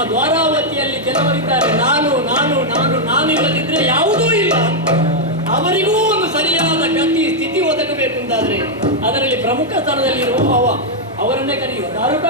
ನಮ್ಮ ದ್ವಾರಾವತಿಯಲ್ಲಿ ಕೆಲವರಿದ್ದಾರೆ ನಾನು ನಾನು ನಾನು ನಾನು ಇಲ್ಲದಿದ್ರೆ ಯಾವುದೂ ಇಲ್ಲ. ಅವರಿಗೂ ಒಂದು ಸರಿಯಾದ ಗತಿ ಸ್ಥಿತಿ ಒದಗಬೇಕು ಅಂತಾದ್ರೆ ಅದರಲ್ಲಿ ಪ್ರಮುಖ ಸ್ಥಾನದಲ್ಲಿರುವ ಅವರನ್ನೇ ಕರೆಯುವ ದಾರುಕ.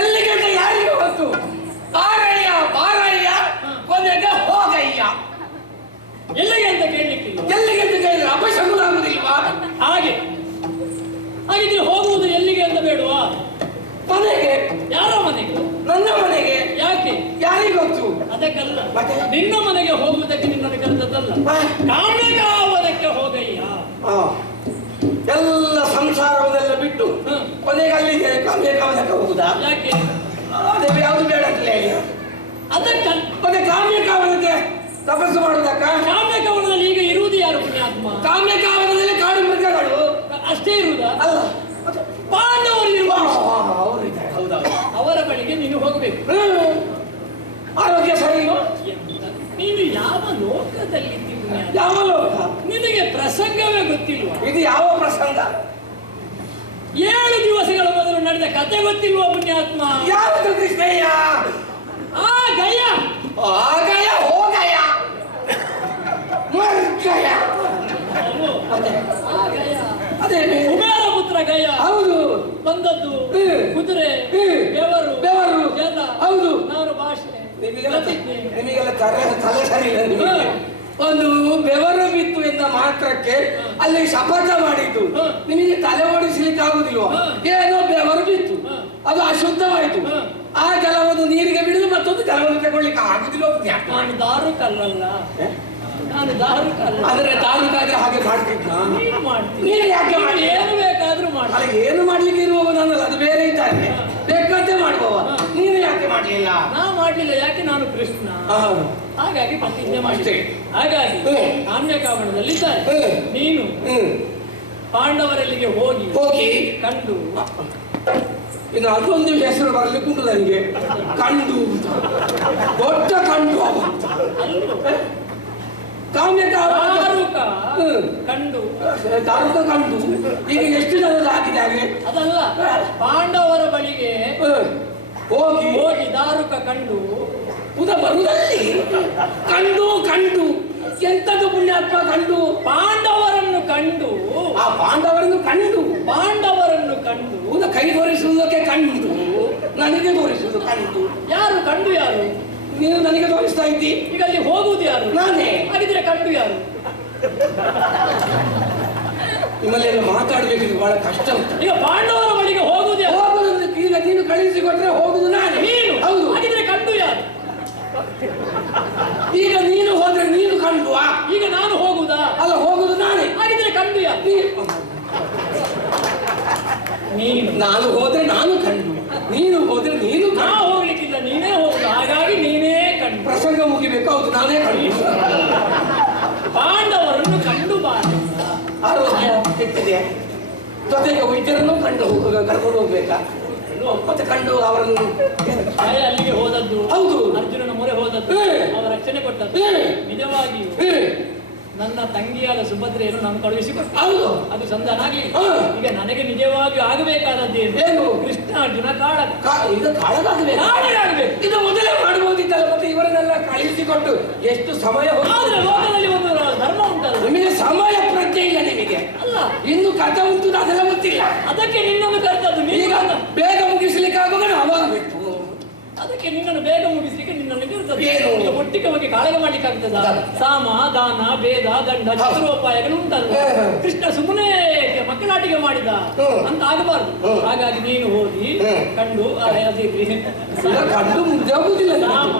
ಎಲ್ಲಿಗೆ ಯಾರಿಗೂ ಗೊತ್ತು? ಆರಯ್ಯ ಬಾರಯ್ಯ ಕೊನೆಗೆ ಹೋಗಯ್ಯ. ಎಲ್ಲಿಗೆ ಅಂತ ಕೇಳಲಿಕ್ಕೆ ಎಲ್ಲಿಗೆ ಅಂತ ಕೇಳಿದ್ರೆ ಅಪಶಕುನ ಆಗುದಿಲ್ವಾ? ಹಾಗೆ ಹಾಗಿದ್ರೆ ಹೋಗುವುದು ಎಲ್ಲಿಗೆ ಅಂತ ಬೇಡವಾ? ಮನೆಗೆ. ಯಾರ ಮನೆಗೆ? ನನ್ನ ಮನೆಗೆ. ಯಾಕೆ? ಯಾರಿಗೂ ಗೊತ್ತು? ಅದಕ್ಕಲ್ಲ, ನಿನ್ನ ಮನೆಗೆ ಹೋಗುವುದಕ್ಕೆ ನಿನ್ನನ್ನು ಕರೆದದ್ದಲ್ಲ, ಕಾಮ್ಯಕಾವನಕ್ಕೆ ಹೋಗಯ್ಯ. ಎಲ್ಲ ಸಂಸಾರವನ್ನೆಲ್ಲ ಬಿಟ್ಟು ಕೊನೆಗೆ ಅಲ್ಲಿಗೆ ಕಾಮ್ಯಕಾವನಕ್ಕೆ ಹೋಗುದಾ? ಯಾಕೆ? ಅದೇ ಯಾವುದು ಬೇಡ ಅಂತ ಹೇಳಿ ಅದಕ್ಕ ಮತ್ತೆ ಕಾಮ್ಯಕಾವನಕ್ಕೆ ತಪಸ್ಸು ಮಾಡುವುದಕ್ಕ? ಕಾಮ್ಯಕಾವನದಲ್ಲಿ ಈಗ ಇರುವುದು ಯಾರು ಪುಣ್ಯಾತ್ಮ? ಕಾಮ್ಯಕಾವನದಲ್ಲಿ ಕಾಡು ಮೃಗಗಳು ಅಷ್ಟೇ ಇರುವುದಾ? ಅಲ್ಲ, ಪಾಂಡವರು ಇರುವ ಹೌದಾ? ಅವರ ಬಳಿಗೆ ನೀನು ಹೋಗಬೇಕು. ಆರೋಗ್ಯ ಸರಿ ಇಲ್ವಾ? ನೀನು ಯಾವ ಲೋಕದಲ್ಲಿದ್ದೀವಿ? ಯಾವ ಲೋಕ? ನಿನಗೆ ಪ್ರಸಂಗವೇ ಗೊತ್ತಿಲ್ವಾ? ಇದು ಯಾವ ಪ್ರಸಂಗ? 7 ದಿವಸಗಳ ಮೊದಲು ನಡೆದ ಕತೆ ಗೊತ್ತಿಲ್ವಾ ಪುಣ್ಯಾತ್ಮ? ಯಾವುದು ಕೃಷ್ಣಯ್ಯ? ಆ ಗಯ, ಆ ಗಯ, ಹೋಗಯ, ಮರ್ಗಯ. ಆ ಗಯ ಅದೇ ಕುಬೇರ ಪುತ್ರ ಗಯ. ಹೌದು. ಬಂದದ್ದು ಕುದುರೆ, ಬೆವರು, ಜಲ. ಹೌದು. ನಾನು ಭಾಷೆ. ನಿಮಗೆಲ್ಲ ತಲೆ ಸರಿ ಇಲ್ಲ ನಿಮಗೆ. ಒಂದು ಬೆವರು ಬಿತ್ತು ಎಂದ ಮಾತ್ರಕ್ಕೆ ಅಲ್ಲಿ ಶಪಥ ಮಾಡಿದ್ದು. ನಿಮಗೆ ತಲೆ ಓಡಿಸ್ಲಿಕ್ಕೆ ಆಗುದಿಲ್ವಾ? ಏನೋ ಬೆವರು ಬಿತ್ತು, ಅದು ಅಶುದ್ಧವಾಯಿತು. ಆ ಜಲವನ್ನು ನೀರಿಗೆ ಬಿಡುದು, ಮತ್ತೊಂದು ಜಲವನ್ನು ತಗೊಳ್ಳಿಕ್ಕೆ ಆಗುದಿಲ್ಲ. ನಾನು ದಾರುಕಲ್ಲ, ನಾನು ದಾರುಕಲ್ಲ. ಆದ್ರೆ ದಾರುಕಾದ್ರೆ ಹಾಗೆ ಮಾಡ್ತಿದ್ದ. ನೀನು ಯಾಕೆ ಮಾಡಿ? ಏನು ಬೇಕಾದ್ರೂ ಮಾಡಿ. ಅಲ್ಲಿ ಏನು ಮಾಡ್ಲಿಕ್ಕೆ ಇರುವವ ನಾನಲ್ಲ, ಅದು ಬೇರೆ ಇದ್ದಾನೆ, ಬೇಕಂತೆ ಮಾಡುವವ. ನೀನು ಯಾಕೆ ಮಾಡ್ಲಿಲ್ಲ? ನಾ ಮಾಡ್ಲಿಲ್ಲ. ಯಾಕೆ? ನಾನು ಕೃಷ್ಣ, ಹಾಗಾಗಿ ಪ್ರತಿಜ್ಞೆ ಮಾಡಿ. ಹಾಗಾಗಿ ಕಾಮ್ಯಕಾವನದಲ್ಲಿದ್ದಾರೆ. ನೀನು ಪಾಂಡವರಲ್ಲಿಗೆ ಹೋಗಿ ಕಂಡು, ಇನ್ನು ಅದೊಂದು ಹೆಸರು ಬರ್ಲಿಕ್ಕುಂಟು ನನಗೆ. ಕಂಡು, ದೊಡ್ಡ ಕಂಡು ಅವ ದಾರುಕ ಕಂಡು. ದಾರುಕ ಕಂಡು ಈಗ ಎಷ್ಟು ಜನ ಹಾಕಿದ್ದಾರೆ? ಅದಲ್ಲ, ಪಾಂಡವರ ಬಳಿಗೆ ಹೋಗಿ ದಾರುಕ ಕಂಡು ಬರುವುದಲ್ಲಿ ಕಂಡು ಎಂತದ್ದು ಪುಣ್ಯಾತ್ಮ? ಕಂಡು ಪಾಂಡವರನ್ನು ಕಂಡು ಆ ಪಾಂಡವರನ್ನು ಕಂಡು ಪಾಂಡವರನ್ನು ಕಂಡು ಒಂದು ಕೈ ತೋರಿಸುವುದಕ್ಕೆ ಕಂಡು ನನಗೆ ತೋರಿಸುವುದು ಕಂಡು. ಯಾರು ಕಂಡು ಯಾರು? ನೀನು ನನಗೆ ತೋರಿಸ್ತಾ ಇದ್ದಿ, ಈಗ ಅಲ್ಲಿ ಹೋಗುವುದು ಯಾರು? ನಾನೇ. ಹಾಗಿದ್ರೆ ಕಂಡು ಯಾರು? ನಿಮ್ಮಲ್ಲೆಲ್ಲ ಮಾತಾಡ್ಬೇಕಿದ್ರೆ ಬಹಳ ಕಷ್ಟ ಉಂಟು. ಈಗ ಪಾಂಡವರ ಬಳಿಗೆ ಹೋಗುವುದು ಯಾರು? ಹೋಗುದು ಈಗ ನೀನು ಕಳಿಸಿಕೊಟ್ರೆ ಹೋಗುದು ನಾನೇ. ನೀನು? ಹೌದು. ಹಾಗಿದ್ರೆ ಕಂಡು ಯಾರು? ಈಗ ನೀನು ಹೋದ್ರೆ ನೀನು ಕಂಡು. ಈಗ ನಾನು ಹೋಗುದಾ? ಅಲ್ಲ, ಹೋಗುದು ನಾನೇ. ಹಾಗಿದ್ರೆ ಕಂಡು ಯಾರು? ನೀನು. ನಾನು ಹೋದ್ರೆ ನಾನು ಕಂಡು, ನೀನು ಹೋದ್ರೆ ನೀನು ನಾ ಹೋಗ್ಲಿಕ್ಕಿಲ್ಲ, ನೀನೇ ಹೋಗುದು. ಹಾಗಾಗಿ ನೀನೇ ಕಂಡು. ಪ್ರಸಂಗ ಮುಗಿಬೇಕು. ಹೌದು, ನಾನೇ ಕಂಡು. ಪಾಂಡವರನ್ನು ಕಂಡು ಬಾರ ಆರೋಗ್ಯ ಕೆಟ್ಟಿದೆ, ಜೊತೆಗೆ ವೈದ್ಯರನ್ನು ಕಂಡು ಕರ್ಕೊಂಡು ಹೋಗ್ಬೇಕಾ? ಮತ್ತೆ ಕಂಡು ಅವರನ್ನು ಅಲ್ಲಿಗೆ ಹೋದದ್ದು. ಹೌದು. ಅರ್ಜುನನ ಮೊರೆ ಹೋದದ್ದು, ಅವರ ರಕ್ಷಣೆ ಕೊಟ್ಟದ್ದು. ನಿಜವಾಗಿಯೂ ನನ್ನ ತಂಗಿಯಾದ ಸುಭದ್ರೆಯನ್ನು ನಾನು ಕಳುಹಿಸಿಕೊಟ್ಟೆ. ಹೌದು. ಅದು ಸಂಧಾನಾಗ್ಲಿ. ಈಗ ನನಗೆ ನಿಜವಾಗಿಯೂ ಆಗಬೇಕಾದದ್ದೇನು? ಏನು? ಕೃಷ್ಣ ಅರ್ಜುನ ಕಾಳಗ. ಇದು ಕಾಳಗಾಗಬೇಕು. ಕಾಳಗಾಗಬೇಕು. ಇದು ಮೊದಲೇ ಮಾಡಬಹುದಿತ್ತಲ್ಲ, ಮತ್ತೆ ಇವರನ್ನೆಲ್ಲ ಕಳಿಸಿಕೊಟ್ಟು ಎಷ್ಟು ಸಮಯ ಆದ್ರೆ ಲೋಕದಲ್ಲಿ ಒಂದು ಧರ್ಮ ಉಂಟಲ್ಲ. ನಿಮಗೆ ಸಮಯ ಪ್ರಜ್ಞೆ ಇಲ್ಲ ನಿಮಗೆ. ಅಲ್ಲ, ಇನ್ನು ಕಥೆ ಉಂಟು ಅದೆಲ್ಲ ಗೊತ್ತಿಲ್ಲ. ಅದಕ್ಕೆ ನಿನ್ನನ್ನು ಕರೆದದ್ದು. ಈಗ ಬೇಗ ಮುಗಿಸ್ಲಿಕ್ಕೆ ಆಗುವಾಗ ಅವಾಗ ಬಿಟ್ಟು ಅದಕ್ಕೆ ನಿನ್ನನ್ನು ಬೇಗ ಮುಗಿಸ್ಲಿಕ್ಕೆ ನಿನ್ನನ್ನು ಕರೆದದ್ದು. ಏನು? ಈಗ ಒಟ್ಟಿಗೆ ಹೋಗಿ ಕಾಳಗ ಮಾಡ್ಲಿಕ್ಕೆ ಆಗ್ತದ? ಸಾಮ ದಾನ ಭೇದ ದಂಡ ಚತುರೋಪಾಯಗಳು ಉಂಟಲ್ಲ. ಕೃಷ್ಣ ಸುಮ್ಮನೆ ಮಕ್ಕಳಾಟಿಗೆ ಮಾಡಿದ ಅಂತ ಆಗಬಾರ್ದು. ಹಾಗಾಗಿ ನೀನು ಹೋಗಿ ಕಂಡು ಕಂಡು ಮುಂದೆ ಹೋಗುದಿಲ್ಲ. ಸಾಮ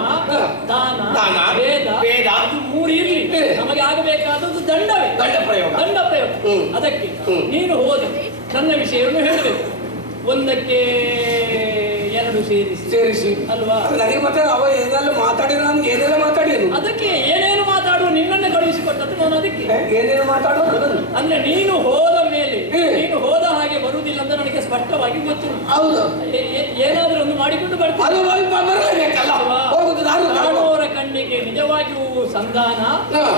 ದಾನ ಭೇದ ಅದು ಮೂರು ಇರ್ಲಿ. ನಮಗೆ ಆಗಬೇಕಾದದ್ದು ದಂಡವೇ. ದಂಡ ಪ್ರಯೋಗ. ಅದಕ್ಕೆ ನೀನು ಹೋಗಿ ನನ್ನ ವಿಷಯವನ್ನು ಹೇಳಬೇಕು. ಒಂದಕ್ಕೆ ಎರಡು ಸೇರಿಸಿ ಅಲ್ವಾ? ನನಗೆ ಮತ್ತೆ ಅವ ಏನೆಲ್ಲ ಮಾತಾಡಿದ್ರು, ನಾನು ಏನೆಲ್ಲ ಮಾತಾಡಿದ್ರು. ಅದಕ್ಕೆ ಏನೇನು ಮಾತಾಡುವ ನಿನ್ನನ್ನು ಕಳುಹಿಸಿಕೊಟ್ಟದ್ದು ನಾನು. ಅದಕ್ಕೆ ಏನೇನು ಮಾತಾಡೋದು ಅಂದ್ರೆ ನೀನು ಹೋದ ಮೇಲೆ ನೀನು ಹೋದ ಹಾಗೆ ಬರುವುದಿಲ್ಲ ಅಂತ ನನಗೆ ಸ್ಪಷ್ಟವಾಗಿ ಗೊತ್ತಿಲ್ಲ. ಹೌದು. ಏನಾದ್ರೂ ಒಂದು ಮಾಡಿಕೊಂಡು ಬರ್ತೀನಿ. ಕಾಣುವವರ ಕಣ್ಣಿಗೆ ನಿಜವಾಗಿಯೂ ಸಂಧಾನ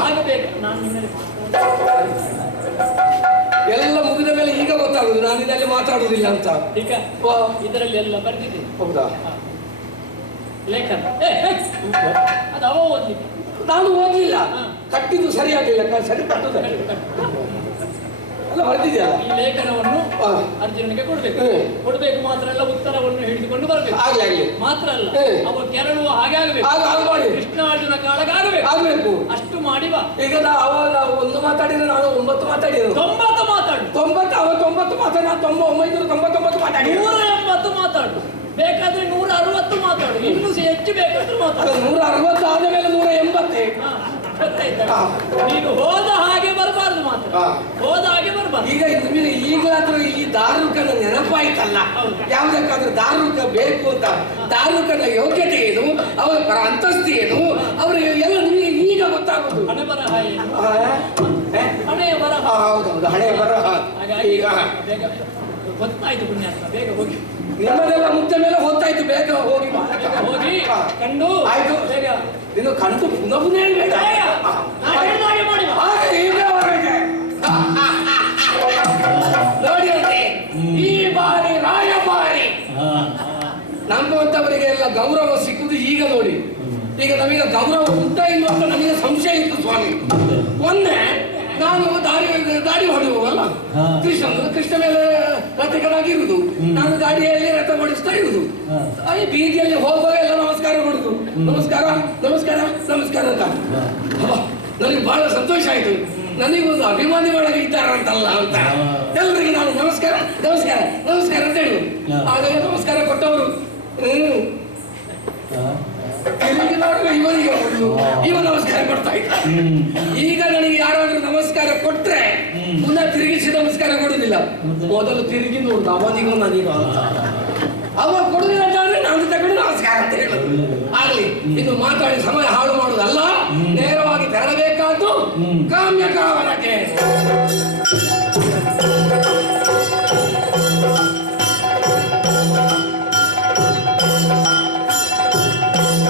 ಆಗಬೇಕು. ನಾನು ಎಲ್ಲ ಮುಗಿದ ಮೇಲೆ ಈಗ ಗೊತ್ತಾಗುದು ನಾನು ಇದರಲ್ಲಿ ಮಾತಾಡುವುದಿಲ್ಲ ಅಂತ. ಈಗ ಇದರಲ್ಲಿ ಎಲ್ಲ ಬರ್ತಿದೆ. ಹೌದಾ? ಲೇಖನ ಅದು ಅವ ಓದ್ಲಿಕ್ಕೆ. ನಾನು ಓದ್ಲಿಲ್ಲ, ಕಟ್ಟಿದ್ದು ಸರಿಯಾಗಿಲ್ಲ. ಸರಿ ಕಟ್ಟುದ ಎಲ್ಲ ಬರ್ತಿದೆಯಲ್ಲ. ಈ ಲೇಖನವನ್ನು ಅರ್ಜುನನಿಗೆ ಕೊಡ್ಬೇಕು ಮಾತ್ರ ಅಲ್ಲ, ಉತ್ತರವನ್ನು ಹಿಡಿದುಕೊಂಡು ಬರಬೇಕು. ಆಗ್ಲಿ ಮಾತ್ರ ಅಲ್ಲ, ಅವ ಕೆರಳುವ ಹಾಗೆ ಆಗಬೇಕು. ಕೃಷ್ಣ ಅರ್ಜುನ ಕಾಳಗ ಆಗಬೇಕು. ಅಷ್ಟು ಮಾಡಿ ಬಾ. ಈಗ ಅವಾಗ ಒಂದು ಮಾತಾಡಿದ್ರೆ ನಾನು 9 ಮಾತಾಡಿದ್ರು. 90 ಮಾತಾಡು. 90 ಅವ 90 ಮಾತಾಡಿ, ನಾನು 999 ಮಾತಾಡಿ. 180 ಮಾತಾಡು. ಬೇಕಾದ್ರೆ 160 ಮಾತಾಡು. ಇನ್ನೂ ಹೆಚ್ಚು ಬೇಕಾದ್ರೂ ಮಾತಾಡು. 160 ಆದ ಮೇಲೆ 180. ನೀನು ಹೋದ ಹಾಗೆ ಬರಬಾರ್ದು. ಮಾತ್ರ ಹೋದ ಹಾಗೆ ಬರಬಾರ್ದು. ಈಗ ನಿಮಗೆ ಈಗಲಾದ್ರೂ ಈ ದಾರುಕನ ನೆನಪಾಯ್ತಲ್ಲ, ಯಾವ್ದಕ್ಕಾದ್ರೂ ದಾರುಕ ಬೇಕು ಅಂತ. ದಾರುಕನ ಯೋಗ್ಯತೆ ಏನು, ಅವರ ಅಂತಸ್ತು ಏನು, ಅವರಿಗೆ ಎಲ್ಲ ನಿಮಗೆ ಈಗ ಗೊತ್ತಾಗುದು. ಹಣೆ ಬರಹ ಏನು? ಹಣೆಯ ಬರಹ. ಹೌದೌದು, ಹಣೆಯ ಬರಹ. ಹಾಗಾಗಿ ಈಗ ಬೇಗ ಗೊತ್ತಾಯ್ತು ಪುಣ್ಯಾತ್ಮ, ಬೇಗ ಹೋಗಿ. ನಿಮ್ಮದೆಲ್ಲ ಮುದ್ದೆ ಮೇಲೆ ಹೊತ್ತಾಯ್ತು, ಬೇಗ ಹೋಗಿ ಹೋಗಿ ಕಂಡು ಆಯ್ತು. ಬೇಗ ನೀನು ಕಂಡು ಪುನಃ ಹೇಳ್ಬೇಕ. ನೋಡಿ ಅಂತೆ, ಈ ಬಾರಿ ರಾಯಭಾರಿ ನಮ್ಮಂತವರಿಗೆ ಎಲ್ಲ ಗೌರವ ಸಿಕ್ಕುದು ಈಗ ನೋಡಿ. ಈಗ ನಮಗೆ ಗೌರವ ಉಂಟಾ ಇಲ್ಲ ಅಂತ ನನಗೆ ಸಂಶಯ ಇತ್ತು ಸ್ವಾಮಿ. ಮೊನ್ನೆ ನಾನು ಗಾಡಿ ಹೊಡೆಯುವಲ್ಲ, ಕೃಷ್ಣ ಮೇಲೆ ರಥಿಕನಾಗಿರುವುದು, ನಾನು ಗಾಡಿಯಲ್ಲಿ ರಥ ಓಡಿಸ್ತಾ ಇರುವುದು. ಈ ಬೀದಿಯಲ್ಲಿ ಹೋಗುವಾಗ ಎಲ್ಲ ನಮಸ್ಕಾರ ಮಾಡುದು, ನಮಸ್ಕಾರ ನಮಸ್ಕಾರ ನಮಸ್ಕಾರ ಅಂತ. ನನಗೆ ಬಹಳ ಸಂತೋಷ ಆಯ್ತು. ನನಗೊಂದು ಅಭಿಮಾನಿ ಒಳಗೆ ಇದ್ದಾರಂತಲ್ಲ ಅಂತ ಎಲ್ಲರಿಗೆ ನಾನು ನಮಸ್ಕಾರ ನಮಸ್ಕಾರ ನಮಸ್ಕಾರ ಅಂತ ಹೇಳುದು. ಹಾಗಾಗಿ ನಮಸ್ಕಾರ ಕೊಟ್ಟವರು ಇವನಿಗೆ ಇವ ನಮಸ್ಕಾರ ಕೊಡ್ತಾ ಇದ್ದ. ಈಗ ನನಗೆ ಯಾರಾದ್ರೂ ನಮಸ್ಕಾರ ಕೊಟ್ರೆ ಪುನಃ ತಿರುಗಿಸಿ ನಮಸ್ಕಾರ ಕೊಡುದಿಲ್ಲ. ಮೊದಲು ತಿರುಗಿ ನೋಡುದು ಅವನಿಗೂ ನನಗೂ ಅಂತ. ಅವ ಕೊಡುದಿಲ್ಲ ಅಂತಂದ್ರೆ ನಾನು ತಗೊಂಡು ನಮಸ್ಕಾರ ಅಂತ ಹೇಳುದು. ಆಗ್ಲಿ, ಇನ್ನು ಮಾತಾಡಿ ಸಮಯ ಹಾಳು ಮಾಡುದಲ್ಲ, ನೇರ